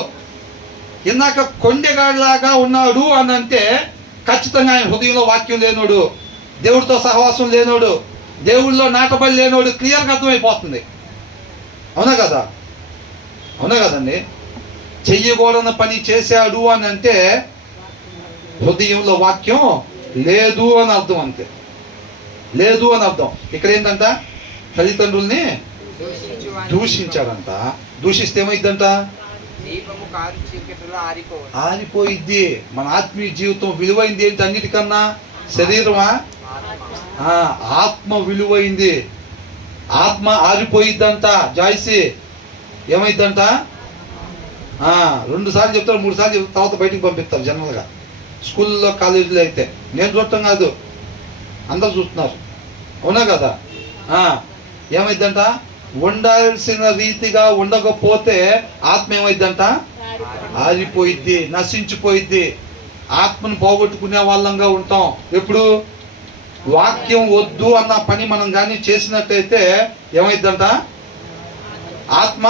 ఇందాక కొండెగాడిలాగా ఉన్నాడు అని అంటే ఖచ్చితంగా ఆయన హృదయంలో వాక్యం లేనోడు, దేవుడితో సహవాసం లేనోడు, దేవుడిలో నాటబడి లేనోడు, క్లియర్గా అర్థమైపోతుంది. అవునా కదా? అవునా కదండి? చెయ్యకూడని పని చేశాడు అని అంటే హృదయంలో వాక్యం లేదు అని అర్థం. అంతే, లేదు అని అర్థం. ఇక్కడ ఏంటంట? తల్లిదండ్రుల్ని దూషించాడంట. దూషిస్తే ఏమైందంట? దీపము కారు చీకటిలో ఆరిపోయిద్ది. మన ఆత్మీయ జీవితం విలువైంది ఏంటి అన్నిటికన్నా? శరీరమా? ఆత్మ విలువైంది. ఆత్మ ఆరిపోయిద్దంట. జాయిసి ఏమైందంట? 2 సార్లు చెప్తారు, 3 సార్లు చెప్తారు, తర్వాత బయటికి పంపిస్తారు జనరల్గా. స్కూల్లో కాలేజీలో అయితే నేను చూడటం కాదు, అందరు చూస్తున్నారు. అవునా కదా? ఏమైందంట? ఉండాల్సిన రీతిగా ఉండకపోతే ఆత్మ ఏమైందంట? ఆరిపోయిద్ది, నశించిపోయిద్ది. ఆత్మను పోగొట్టుకునే వాళ్ళంగా ఉంటాం. ఎప్పుడు వాక్యం వద్దు అన్న పని మనం కానీ చేసినట్టయితే ఏమైందంట? ఆత్మ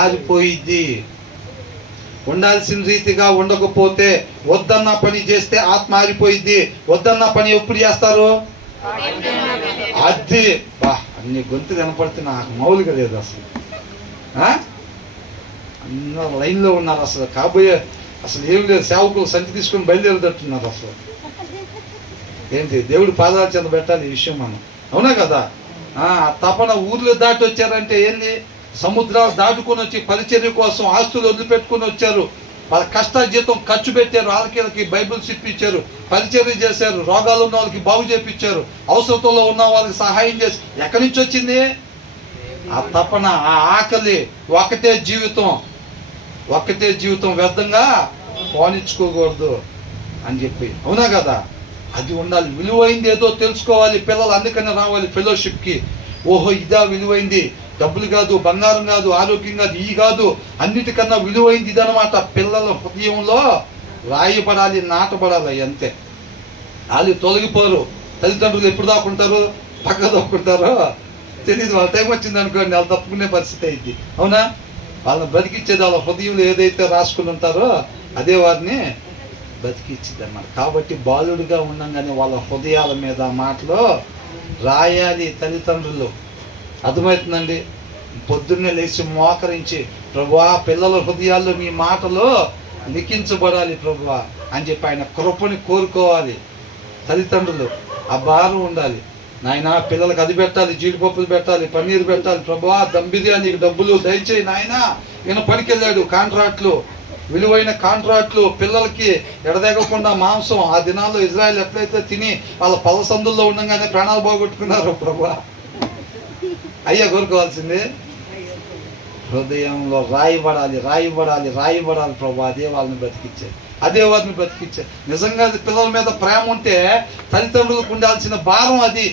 ఆరిపోయిద్ది. ఉండాల్సిన రీతిగా ఉండకపోతే, వద్దన్న పని చేస్తే ఆత్మ ఆరిపోయిద్ది. వద్దన్న పని ఎప్పుడు చేస్తారు? అది అన్ని గొంతు కనపడితే నాకు మౌలిక లేదు అసలు. అందరూ లైన్లో ఉన్నారు. అసలు కాబోయే అసలు ఏం లేదు, సేవకులు సంచి తీసుకొని బయలుదేరుతున్నారు. అసలు ఏంటి? దేవుడు పాదాలు చెంద పెట్టాలి ఈ విషయం మనం. అవునా కదా? తపన ఊర్లు దాటి వచ్చారంటే ఏంది? సముద్రాలు దాటుకొని వచ్చి పరిచర్య కోసం ఆస్తులు వదిలిపెట్టుకొని వచ్చారు. వాళ్ళ కష్టాజీతం ఖర్చు పెట్టారు, వాళ్ళకి బైబిల్స్ ఇప్పించారు, పరిచర్య చేశారు, రోగాలు ఉన్న వాళ్ళకి బాగు చేపించారు, అవసరంలో ఉన్న వాళ్ళకి సహాయం చేసి. ఎక్కడి నుంచి వచ్చింది ఆ తపన, ఆ ఆకలి? ఒకటే జీవితం, ఒక్కటే జీవితం వ్యర్థంగా పోనిచ్చుకోకూడదు అని చెప్పి. అవునా కదా? అది ఉండాలి. విలువైంది ఏదో తెలుసుకోవాలి పిల్లలు, అందుకనే రావాలి ఫెలోషిప్కి. ఓహో ఇదా విలువైంది, డబ్బులు కాదు, బంగారం కాదు, ఆరోగ్యం కాదు, ఈ కాదు, అన్నిటికన్నా విలువైంది ఇదనమాట. పిల్లల హృదయంలో రాయబడాలి, నాటబడాలి. అంతే. వాళ్ళు తొలగిపోరు. తల్లిదండ్రులు ఎప్పుడు దాక్కుంటారు? పక్క దాక్కుంటారో తెలియదు. వాళ్ళ టైం వచ్చింది అనుకోండి, వాళ్ళు తప్పుకునే పరిస్థితి అయింది. అవునా? వాళ్ళని బతికిచ్చేది వాళ్ళ హృదయంలో ఏదైతే రాసుకుని ఉంటారో అదే వారిని బతికిచ్చింది అన్నమాట. కాబట్టి బాలుడిగా ఉండగానే వాళ్ళ హృదయాల మీద మాటలు రాయాలి తల్లిదండ్రులు. అర్థమవుతుందండి? పొద్దున్నే లేచి మోకరించి, ప్రభువా పిల్లల హృదయాల్లో నీ మాటలు లిఖించబడాలి ప్రభువా అని చెప్పి ఆయన కృపని కోరుకోవాలి తల్లిదండ్రులు. ఆ భారం ఉండాలి. నాయన పిల్లలకు అది పెట్టాలి, జీడిపప్పులు పెట్టాలి, పన్నీరు పెట్టాలి, ప్రభువా దమ్ బిర్యానీకి డబ్బులు దయచేయి నాయన. ఈయన పనికెళ్ళాడు, కాంట్రాక్ట్లు, విలువైన కాంట్రాక్ట్లు, పిల్లలకి ఎడదెగకుండా మాంసం. ఆ దినాల్లో ఇజ్రాయెల్ ఎట్లయితే తిని వాళ్ళ పల్ల సందుల్లో ఉండగానే ప్రాణాలు బాగొట్టుకున్నారు. ప్రభువా అయ్యా కోరుకోవాల్సింది హృదయంలో రాయబడాలి, రాయబడాలి, రాయబడాలి ప్రభువా. అదే వాళ్ళని బ్రతికిచ్చారు, అదే వారిని బ్రతికిచ్చారు. నిజంగా పిల్లల మీద ప్రేమ ఉంటే తల్లిదండ్రులకు ఉండాల్సిన భారం అది.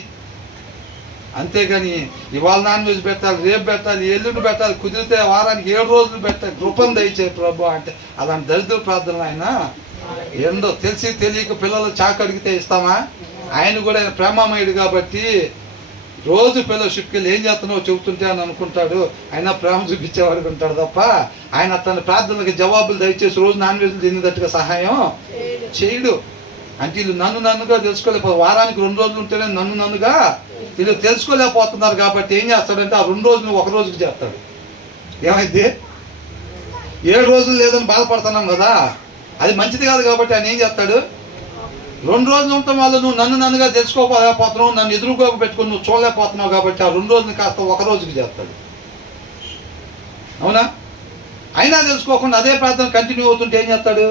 అంతేగాని ఇవాళ నాన్ వెజ్ పెట్టాలి, రేపు పెట్టాలి, ఎల్లుండి పెట్టాలి, కుదిరితే వారానికి 7 రోజులు పెట్టాలి, కృపను దయచేయి ప్రభు అంటే అలాంటి దరిద్ర ప్రార్థనలు ఆయన ఏందో తెలిసి తెలియక పిల్లలు చాకు అడిగితే ఇస్తామా? ఆయన కూడా ఆయన ప్రేమమయుడు కాబట్టి రోజు ఫెలోషిప్కి వెళ్ళి ఏం చేస్తున్నావు చెబుతుంటే అని అనుకుంటాడు. ఆయన ప్రేమ చూపించేవాడు ఉంటాడు తప్ప ఆయన తన ప్రార్థనలకు జవాబులు దయచేసి రోజు నాన్ వెజ్ తినేటట్టుగా సహాయం చేయడు. అంటే వీళ్ళు నన్నుగా తెలుసుకోలేకపోతే వారానికి 2 రోజులు ఉంటేనే నన్నుగా వీళ్ళు తెలుసుకోలేకపోతున్నారు. కాబట్టి ఏం చేస్తాడంటే ఆ 2 రోజులు 1 రోజుకి చేస్తాడు. ఏమైంది? 7 రోజులు లేదని బాధపడుతున్నాం కదా, అది మంచిది కాదు. కాబట్టి ఆయన ఏం చేస్తాడు? 2 రోజులు ఉంటాం వాళ్ళు నువ్వు నన్నుగా తెలుసుకోలేకపోతున్నావు, నన్ను ఎదురుగా పెట్టుకుని నువ్వు చూడలేకపోతున్నావు కాబట్టి ఆ 2 రోజులు కాస్త 1 రోజుకి చేస్తాడు. అవునా? అయినా తెలుసుకోకుండా అదే ప్రార్థన కంటిన్యూ అవుతుంటే ఏం చేస్తాడు?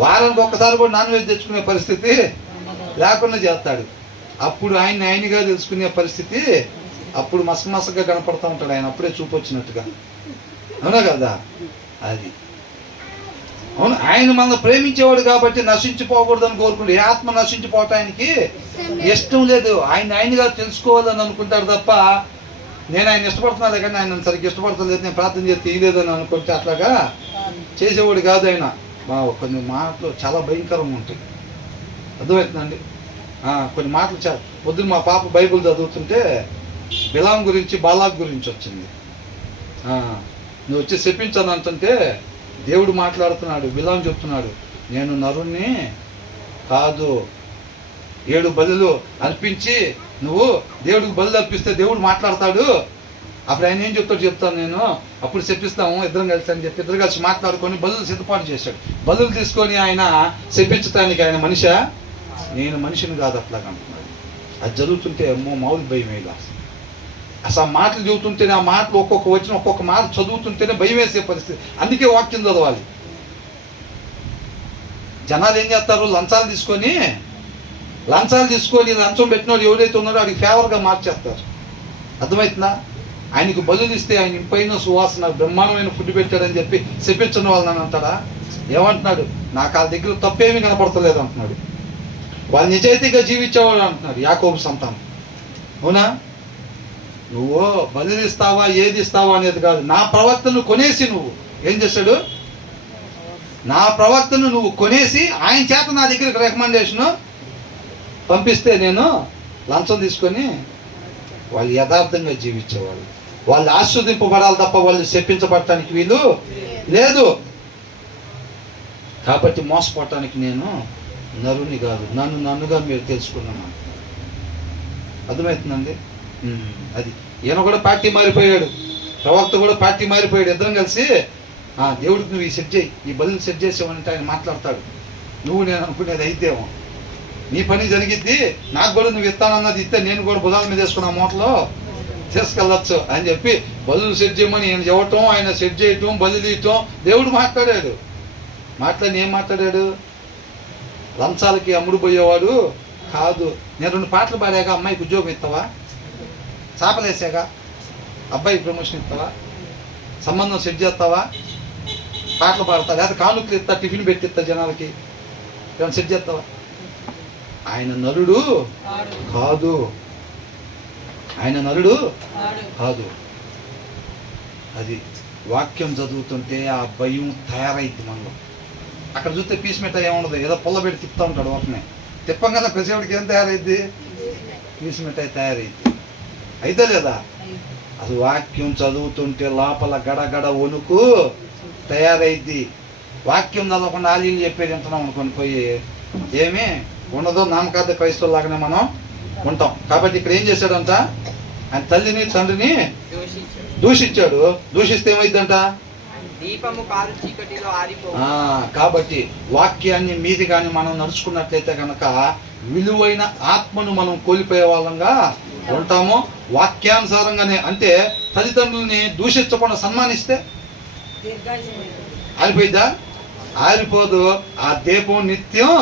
వారానికి ఒక్కసారి కూడా నాన్ వెజ్ తెచ్చుకునే పరిస్థితి లేకుండా చేస్తాడు. అప్పుడు ఆయనగా తెలుసుకునే పరిస్థితి అప్పుడు మసమసగా కనపడుతూ ఉంటాడు. ఆయన అప్పుడే చూపొచ్చినట్టుగా. అవునా కదా? అది అవును. ఆయన మనల్ని ప్రేమించేవాడు కాబట్టి నశించిపోకూడదని కోరుకుంటే ఏ ఆత్మ నశించిపోవటానికి ఇష్టం లేదు. ఆయనగా తెలుసుకోవాలని అనుకుంటాడు తప్ప నేను ఆయన ఇష్టపడుతున్నాను కానీ ఆయన సరిగ్గా ఇష్టపడతలేదు, నేను ప్రార్థన చేస్తే తీయలేదని అనుకుంటే అట్లాగా చేసేవాడు కాదు ఆయన. కొన్ని మాటలు చాలా భయంకరంగా ఉంటాయి. అర్థమవుతుందండి. కొన్ని మాటలు పొద్దున్న మా పాప బైబిల్ చదువుతుంటే బిలాం గురించి బాలాక్ గురించి వచ్చింది. నువ్వు వచ్చి చెప్పించాను అంటుంటే దేవుడు మాట్లాడుతున్నాడు. బిలాం చెప్తున్నాడు, నేను నరుణ్ణి కాదు, 7 బలులు అర్పించి నువ్వు దేవుడికి బలు అర్పిస్తే దేవుడు మాట్లాడతాడు. అప్పుడు ఆయన ఏం చెప్తాను నేను, అప్పుడు చెప్పిస్తాము ఇద్దరం కలిసి అని చెప్పి ఇద్దరు కలిసి మాట్లాడుకొని బలులు సిద్ధపాటు చేశాడు. బలులు తీసుకొని ఆయన చెప్పించడానికి ఆయన మనిషా? నేను మనిషిని కాదు అట్లాగా అంటున్నాడు. అది జరుగుతుంటే అమ్మో మామూలు భయం వేయాలి. అసలు ఆ మాటలు చదువుతుంటేనే, ఆ మాటలు ఒక్కొక్క మాట చదువుతుంటేనే భయం వేసే పరిస్థితి. అందుకే వాక్యం చదవాలి. జనాలు ఏం చేస్తారు, లంచాలు తీసుకొని లంచం పెట్టినోడు ఎవరైతే ఉన్నాడో వాడికి ఫేవర్గా మార్చేస్తారు. అర్థమవుతుందా? ఆయనకు బలులు ఇస్తే ఆయన ఇంపైన సువాసన బ్రహ్మాండమైన ఫుడ్ పెట్టాడని చెప్పి చెప్పించిన వాళ్ళని అంటాడా? ఏమంటున్నాడు, నాకు వాళ్ళ దగ్గర తప్పేమీ కనపడతలేదు అంటున్నాడు. వాళ్ళు నిజాయితీగా జీవించేవాడు అంటున్నాడు యాకోబు సంతానం. అవునా? నువ్వు బలులు ఇస్తావా ఏది ఇస్తావా అనేది కాదు, నా ప్రవక్తను కొనేసి నువ్వు ఏం చేశాడు, నా ప్రవక్తను నువ్వు కొనేసి ఆయన చేత నా దగ్గరికి రికమెండేషను పంపిస్తే నేను లంచం తీసుకొని వాళ్ళు యథార్థంగా జీవించేవాళ్ళు. వాళ్ళు ఆస్వాదింపబడాలి తప్ప వాళ్ళు చెప్పించబడటానికి వీలు లేదు. కాబట్టి మోసపోవటానికి నేను నరుని కాదు, నన్నుగా మీరు తెలుసుకున్నాను. అర్థమవుతుందండి? అది ఈయన కూడా పార్టీ మారిపోయాడు, ప్రవక్త కూడా పార్టీ మారిపోయాడు. ఇద్దరం కలిసి దేవుడికి నువ్వు ఈ సెట్ చేయి, ఈ బదులు సెట్ చేసావనంటే ఆయన మాట్లాడతాడు. నువ్వు నేను అనుకునేది అయితేమో నీ పని జరిగిద్ది, నాకు కూడా నువ్వు ఇస్తానన్నది ఇస్తే నేను కూడా బుధాల మీద వేసుకున్న మూటలో తీసుకెళ్ళచ్చు అని చెప్పి బదులు సెట్ చేయమని ఆయన చెప్పటం, ఆయన సెట్ చేయటం, బదులు ఇవ్వటం. దేవుడు మాట్లాడాడు. ఏం మాట్లాడాడు? లంచాలకి అమ్ముడు పోయేవాడు కాదు. నేను 2 పాటలు పాడాక అమ్మాయికి ఉద్యోగం ఇస్తావా? చాపలేసాక అబ్బాయికి ప్రమోషన్ ఇస్తావా? సంబంధం సెట్ చేస్తావా? పాటలు పాడతా, లేదా కానుకలు ఇస్తా, టిఫిన్ పెట్టిస్తా జనాలకి, ఏమైనా సెట్ చేస్తావా? ఆయన నరుడు కాదు, ఆయన నరుడు కాదు. అది వాక్యం చదువుతుంటే ఆ భయం తయారైద్ది మనలో. అక్కడ చూస్తే పీస్ మిఠాయి ఏముండదు, ఏదో పుల్ల పెట్టి తిప్పుతూ ఉంటాడు. ఒకనే తిప్పం కదా, ప్రసేవుడికి ఏం తయారైద్ది? పీస్ మిఠాయి తయారైద్ది. అయితే లేదా? అది వాక్యం చదువుతుంటే లోపల గడగడ వణుకు తయారైద్ది. వాక్యం చదవకుండా ఆలీలు చెప్పేది వింటున్నాం అనుకొని పోయి ఏమీ ఉండదు. నామకార్థ క్రైస్తవులాగానే మనం ఉంటాం. కాబట్టి ఇక్కడ ఏం చేశాడంట, ఆయన తల్లిని తండ్రిని దూషించాడు. దూషిస్తే ఏమైందంట? దీపము కారు చీకటిలో ఆరిపోవు. కాబట్టి వాక్యాన్ని మీది కానీ మనం నడుచుకున్నట్లయితే కనుక విలువైన ఆత్మను మనం కోల్పోయే వాళ్ళంగా ఉంటాము. వాక్యానుసారంగానే, అంటే తల్లిదండ్రుల్ని దూషించకుండా సన్మానిస్తే ఆరిపోయిద్దా? ఆరిపోదు. ఆ దీపం నిత్యం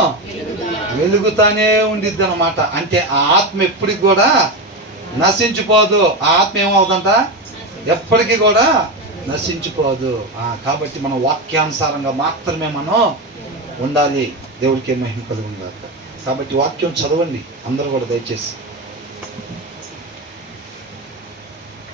వెలుగుతానే ఉండిద్ది అన్నమాట. అంటే ఆ ఆత్మ ఎప్పటికి కూడా నశించిపోదు. ఆ ఆత్మ ఏమవుతుందంట? ఎప్పటికీ కూడా నశించిపోదు. కాబట్టి మనం వాక్యానుసారంగా మాత్రమే మనం ఉండాలి. దేవుడికి మహిమ కలుగును గాక. కాబట్టి వాక్యం చదవండి అందరూ కూడా దయచేసి.